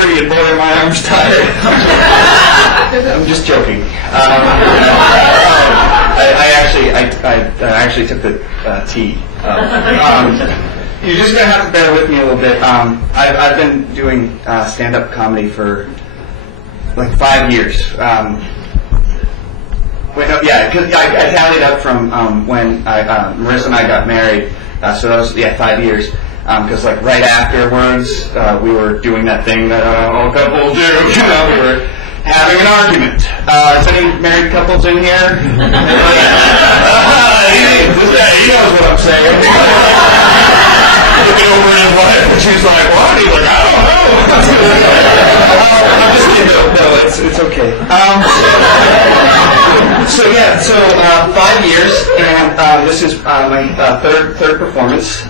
3 and boy are my arms tired. I'm just joking. I actually took the tea. You're just going to have to bear with me a little bit. I've been doing stand-up comedy for like 5 years. Because I tallied up from when Marissa and I got married, so that was 5 years. Because like right afterwards, we were doing that thing that all couples do. We were having an argument. Is any married couples in here? He knows what I'm saying. Looking over at his wife, and she's like, "What?" He's like, "I don't know." I'm just kidding. No, it's okay. So 5 years, and this is my third performance.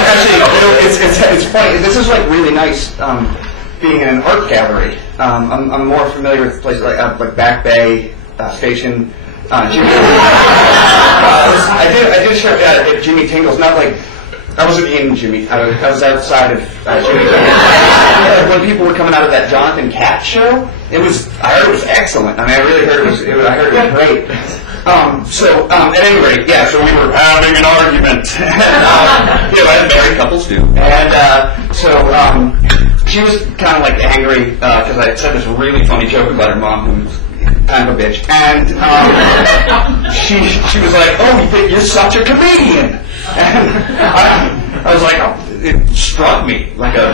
Actually, it's funny. This is like really nice. Being in an art gallery, I'm more familiar with places like Back Bay Station. Jimmy. I did a show at Jimmy Tingle's. Not like I wasn't in Jimmy. I was outside of Jimmy Tingle's. When people were coming out of that Jonathan Katz show, I heard it was excellent. I mean, I really heard it was great. At any rate, so we were having an argument. And married couples do. And she was kind of like angry because I said this really funny joke about her mom, who was kind of a bitch. And she was like, "Oh, you think you're such a comedian?" And I was like, "Oh, it struck me like a."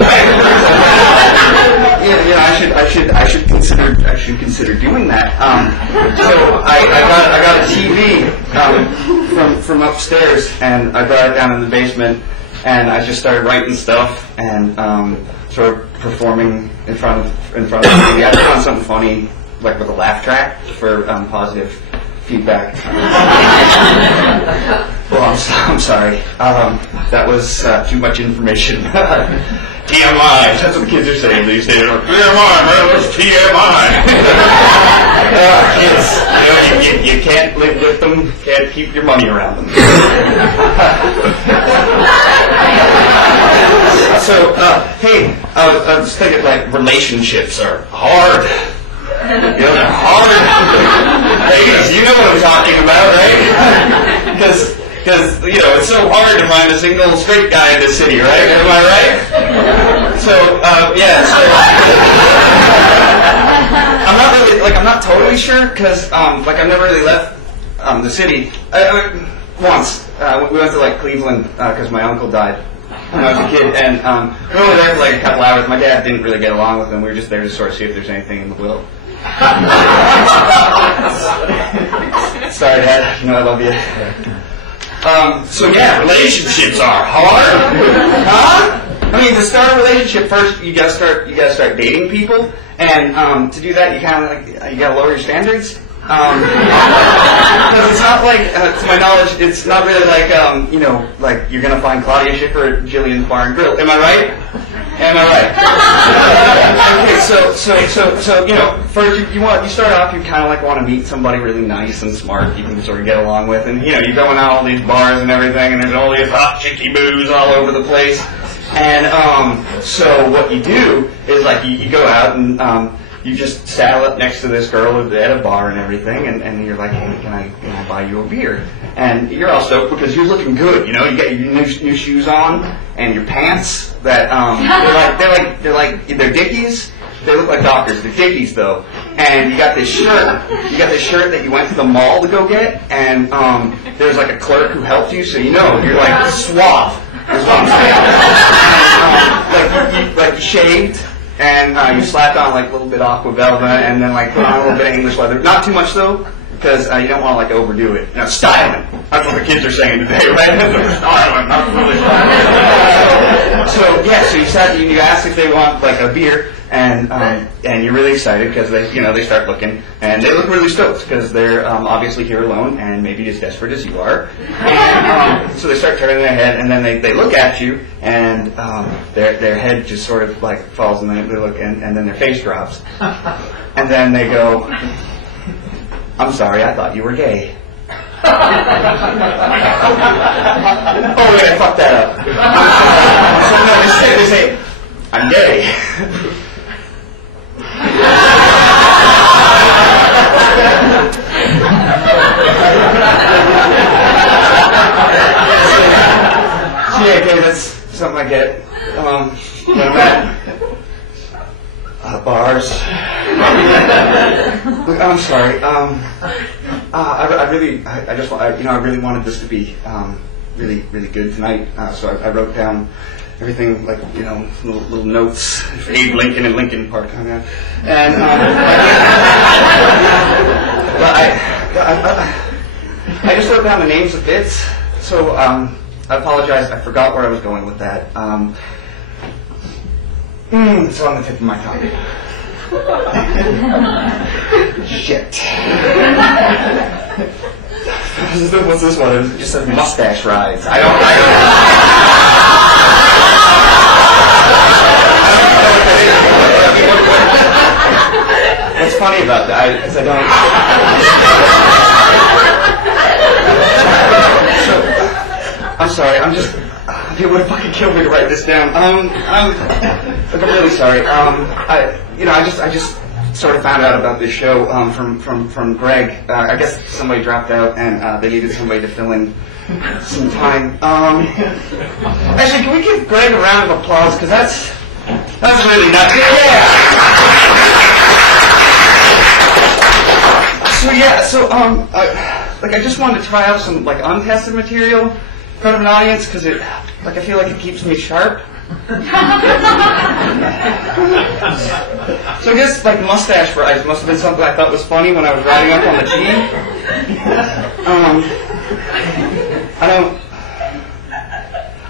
I should consider doing that. So I got a TV from upstairs, and I brought it down in the basement, and I just started writing stuff and sort of performing in front of the TV. I found something funny, like with a laugh track for positive feedback. Well, I'm sorry. That was too much information. TMI. That's what the kids are saying these days. TMI, man, what's TMI? Kids, you can't live with them, can't keep your money around them. Hey, I was thinking like relationships are hard. They're hard. Hey, you know what I'm talking about, right? Because it's so hard to find a single straight guy in this city, right? Am I right? I'm not totally sure because I've never really left the city. Once we went to like Cleveland because my uncle died when I was a kid, and we were there for like a couple hours. My dad didn't really get along with him. We were just there to sort of see if there's anything in the will. Sorry, Dad. I love you. Relationships are hard. Huh? I mean, to start a relationship first, you gotta start dating people, and to do that, you gotta lower your standards. Because it's not like, to my knowledge, it's not really like like you're gonna find Claudia Schiffer at Jillian's Bar and Grill. Am I right? Okay, so first you start off, you kind of like want to meet somebody really nice and smart you can sort of get along with, and you're going out all these bars and everything, and there's all these hot chicky boos all over the place, and so what you do is like you go out and you just saddle up next to this girl at a bar and everything, and you're like, "Hey, can I buy you a beer?" And you're all stoked because you're looking good, you got your new shoes on and your pants that they're Dickies. They look like Dockers. They're Dickies though. And you got this shirt. That you went to the mall to go get, and there's like a clerk who helped you, so you're like suave. Is what I'm saying. You shaved. And you slapped on like a little bit of aqua velva, and then like put on a little bit of English leather. Not too much though, because you don't want to like overdo it. Styling. That's what the kids are saying today, right? Styling, not really styling. So you ask if they want like a beer, and you're really excited because they start looking, and they look really stoked because they're obviously here alone and maybe as desperate as you are. And so they start turning their head, and then they look at you, and their head just sort of like falls, and then they look, and then their face drops, and then they go, "I'm sorry, I thought you were gay." Oh yeah, I fucked that up. I'm gay. Yeah, okay, that's something I get. When I'm at bars. Look, I'm sorry. I really wanted this to be really, really good tonight. So I wrote down everything, like, you know, little notes for Abe Lincoln and Lincoln Park. And but I just wrote down the names of bits. So I apologize. I forgot where I was going with that. It's on the tip of my tongue. Shit. What's this one? It just says mustache rides. I don't What's funny about that? Because I don't. I'm sorry. I'm just. It would have fucking killed me to write this down. Look, I'm really sorry. I just sort of found out about this show from Greg. I guess somebody dropped out and they needed somebody to fill in some time. Actually, can we give Greg a round of applause? Because that's really nice. Yeah. I just wanted to try out some like untested material in front of an audience because I feel like it keeps me sharp. So I guess like mustache rides must have been something I thought was funny when I was riding up on the team.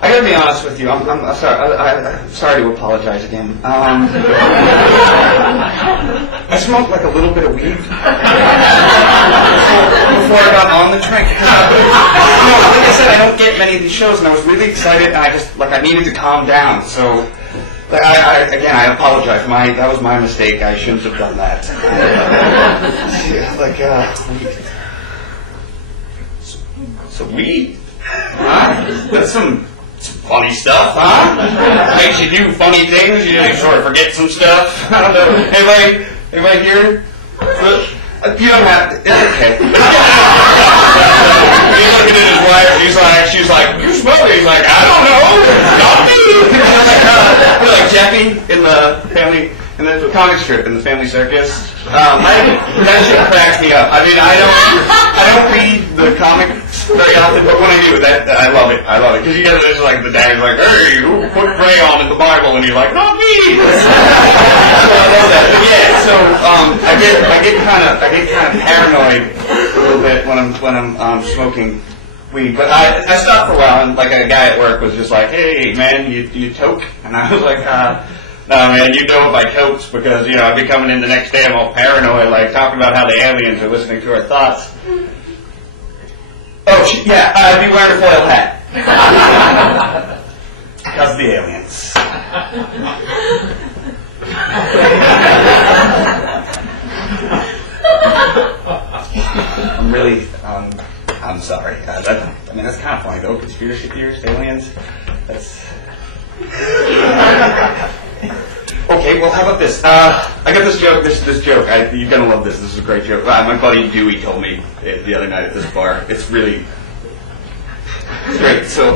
I gotta be honest with you. I'm sorry. I'm sorry to apologize again. I smoked like a little bit of weed before I got on the train. Like I said, I don't get many of these shows, and I was really excited, and I needed to calm down. So, I apologize. That was my mistake. I shouldn't have done that. Some weed, huh? That's some funny stuff, huh? Makes you do funny things. You sort of forget some stuff. I don't know. Anybody here? You don't have to. It's okay. He's looking at his wife. She's like, you smoke it? He's like, I don't know. Not me. We're like Jackie in the comic strip in the Family Circus. That shit cracks me up. I mean, I don't read the comics very often, but when I do, I love it. I love it because you get this like the dad's like, hey, who put crayon in the Bible? And he's like, not me. So I love that. But yeah, so I get kind of paranoid a little bit when I'm smoking weed. But I stopped for a while, and like a guy at work was just like, hey man, you toke? And I was like, no, man, you know if I tokes because, I'd be coming in the next day, I'm all paranoid, like, talking about how the aliens are listening to our thoughts. Oh, yeah, I'd be wearing a foil hat. Because the aliens. I'm sorry. That's kind of funny, though. Conspiracy theorists, aliens, that's... Okay, well, how about this? I got this joke. This joke. You're gonna love this. This is a great joke. My buddy Dewey told me the other night at this bar. It's great. So,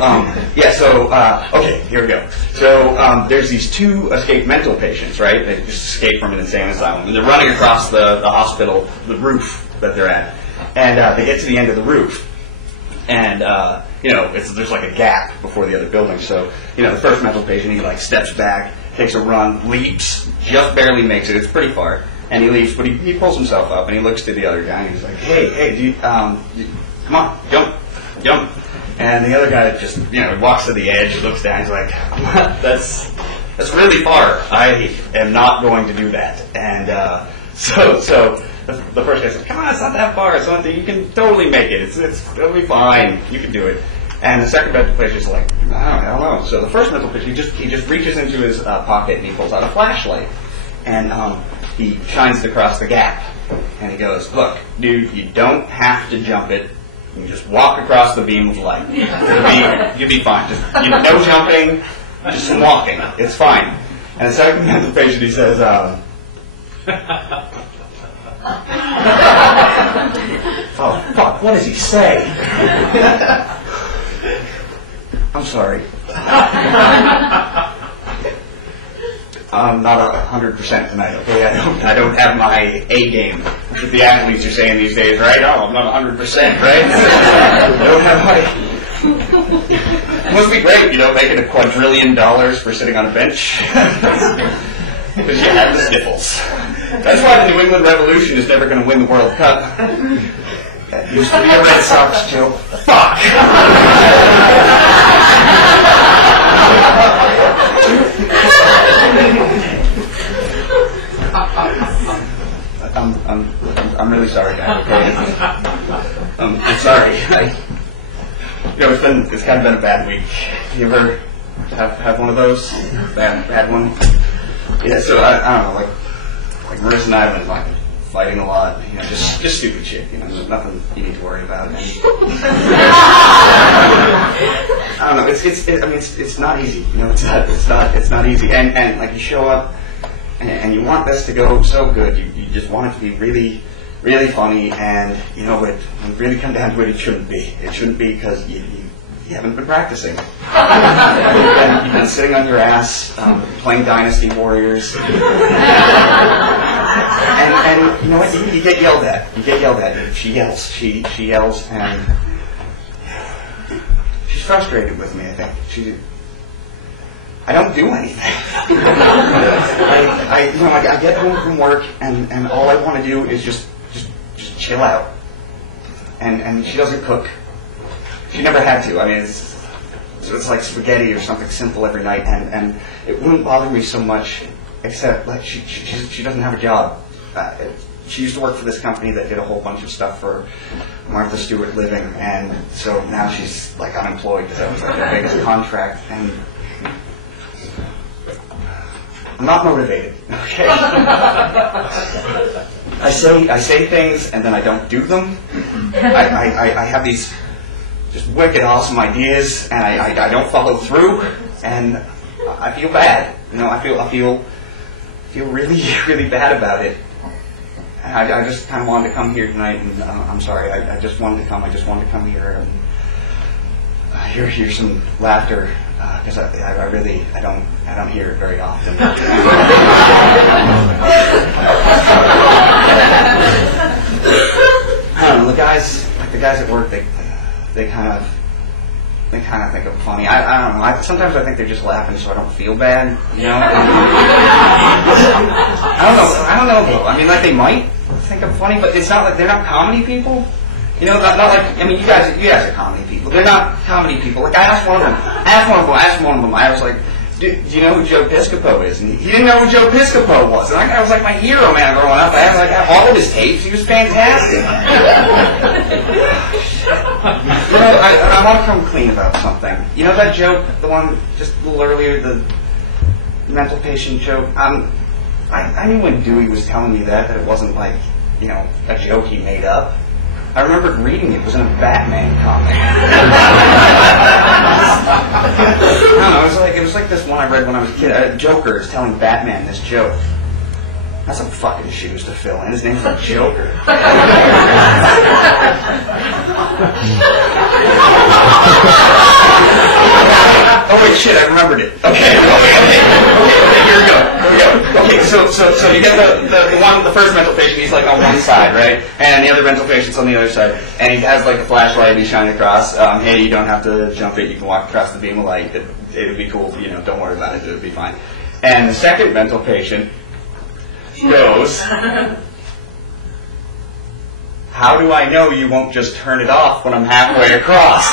okay, here we go. So, there's these two escaped mental patients, right? They just escaped from an insane asylum, and they're running across the hospital, the roof that they're at, and they get to the end of the roof, and there's like a gap before the other building. So, the first mental patient, he like steps back, takes a run, leaps, just barely makes it. It's pretty far, and he leaps, but he pulls himself up and he looks to the other guy and he's like, "Hey, dude, come on, jump!" And the other guy just, walks to the edge, looks down, he's like, "That's really far. I am not going to do that." And so the first guy says, "Come on, it's not that far. It's not. You can totally make it. It'll be fine. You can do it." And the second mental patient is like, I don't know. So the first mental patient, he just reaches into his pocket and he pulls out a flashlight, and he shines it across the gap, and he goes, "Look, dude, you don't have to jump it. You can just walk across the beam of light. You'll be fine. Just no jumping, just some walking. It's fine." And the second mental patient, he says, oh, fuck, what does he say? I'm sorry. I'm not 100% tonight, okay? I don't have my A game. That's what the athletes are saying these days, right? Oh, I'm not 100%, right? I don't have my... It must be great, making $1 quadrillion for sitting on a bench. Because you have the sniffles. That's why the New England Revolution is never going to win the World Cup. That used to be a Red Sox joke. Fuck! I'm really sorry, guys. Okay? I'm sorry. It's kind of been a bad week. You ever have one of those? Bad one? Yeah. So I don't know, like Marissa and I have been fighting a lot. Just stupid shit. There's nothing you need to worry about. And, I don't know. It's not easy. It's not easy. And like you show up. And you want this to go so good, you just want it to be really, really funny, and when it really comes down to it, it shouldn't be. It shouldn't be because you haven't been practicing. You've been sitting on your ass, playing Dynasty Warriors. And you know what? You get yelled at. You get yelled at. She yells. She yells, and she's frustrated with me, I think. I don't do anything. I get home from work, and all I want to do is just chill out. And she doesn't cook. She never had to. It's like spaghetti or something simple every night, and it wouldn't bother me so much, except like she doesn't have a job. She used to work for this company that did a whole bunch of stuff for Martha Stewart Living, and so now she's like unemployed because that was like her biggest contract, and I'm not motivated, okay? I say things and then I don't do them. I have these just wicked awesome ideas and I don't follow through, and I feel bad. I feel really, really bad about it. And I just kind of wanted to come here tonight, and I'm sorry. I just wanted to come. I just wanted to come here and hear some laughter. Because I really don't hear it very often. I don't know, the guys at work, they kind of think I'm funny. I don't know. Sometimes I think they're just laughing so I don't feel bad. I don't know though. Like they might think I'm funny, but it's not like they're not comedy people. Not like, you guys are comedy people. They're not comedy people. Like, I asked one of them, I was like, do you know who Joe Piscopo is? And he didn't know who Joe Piscopo was. And I was like my hero, man, growing up. I had all of his tapes. He was fantastic. I want to come clean about something. That joke, the one just a little earlier, the mental patient joke? I knew when Dewey was telling me that it wasn't like, a joke he made up. I remembered reading it was in a Batman comic. I don't know, it was like this one I read when I was a kid. Joker is telling Batman this joke. That's some fucking shoes to fill in. His name's the Joker. Oh wait, shit! I remembered it. Okay. Here we go. Okay, so you get the first mental patient. He's like on one side, right, and the other mental patient's on the other side, and he has like a flashlight and he's shining across. Hey, you don't have to jump it. You can walk across the beam of light. It'll be cool. Don't worry about it. It'll be fine. And the second mental patient goes, how do I know you won't just turn it off when I'm halfway across?